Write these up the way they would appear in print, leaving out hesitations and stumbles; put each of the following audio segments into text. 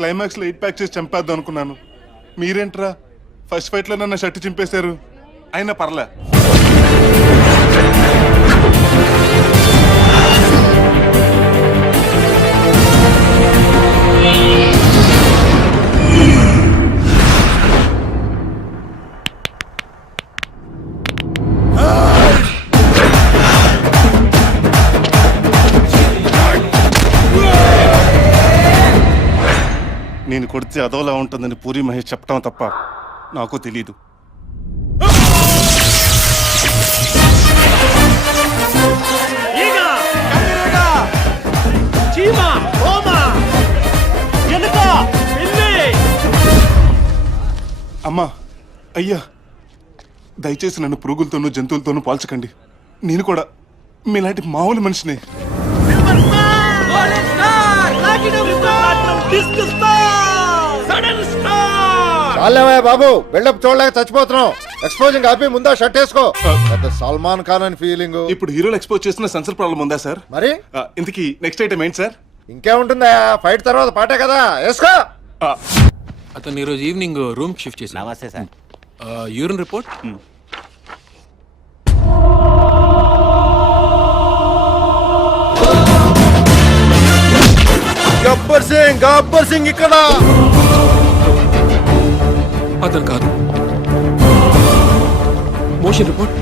క్లైమాక్స్లో 8 ప్యాక్ చేసి చంపేద్దాం అనుకున్నాను. మీరేంట్రా ఫస్ట్ ఫైట్లో నన్ను షర్ట్ చింపేశారు. అయినా పర్లే. నేను కొడితే అదోలా ఉంటుందని పూరి మహేష్ చెప్పడం తప్ప నాకు తెలీదు. అమ్మా, అయ్యా, దయచేసి నన్ను పురుగులతోనూ జంతువులతోనూ పోల్చకండి. నేను కూడా మీలాంటి మామూలు మనిషిని. చాలేవయ్య బాబు, బిల్డప్ చూడలేక చచ్చిపోతున్నావు. ఎక్స్పోజింగ్ ఆపి ముందా షర్ట్ వేసుకో. పెద్ద సల్మాన్ ఖాన్ అని ఫీలింగ్. ఇప్పుడు హీరోలు ఎక్స్పోజ్ చేసిన సెన్సర్ ప్రాబ్లం ఉందా సార్? మరి ఇంతకీ నెక్స్ట్ ఐటమ్ ఏంటి సార్? ఇంకేముంటుందా, ఫైట్ తర్వాత పాటే కదా, వేసుకో. అతను ఈరోజు ఈవినింగ్ రూమ్ షిఫ్ట్ చేసి. నమస్తే sir. Urine report. Gabbar Singh ఇక్కడ. అతను కాదు. Motion report.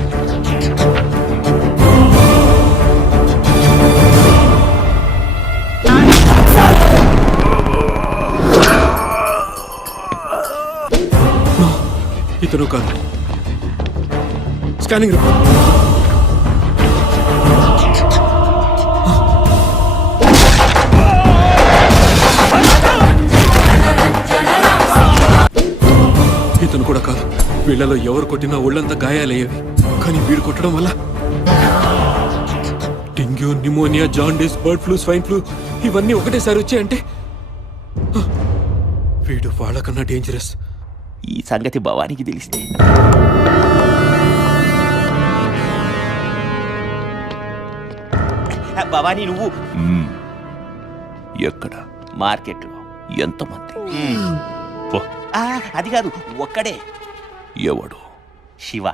ఇతను కాదు. Scanning report. ఇతను కూడా కాదు. వీళ్ళలో ఎవరు కొట్టినా ఒళ్ళంతా గాయాలయ్యేవి, కానీ వీడు కొట్టడం వల్ల dengue, pneumonia, jaundice, bird flu, swine flu ఇవన్నీ ఒకటేసారి వచ్చాయంటే వీడు వాళ్ళకన్నా డేంజరస్. ఈ సంగతి భవానికి తెలిస్తే భవానీ నువ్వు ఎక్కడ? మార్కెట్లో ఎంతమంది? అది కాదు, ఒక్కడే. ఎవడు? శివ.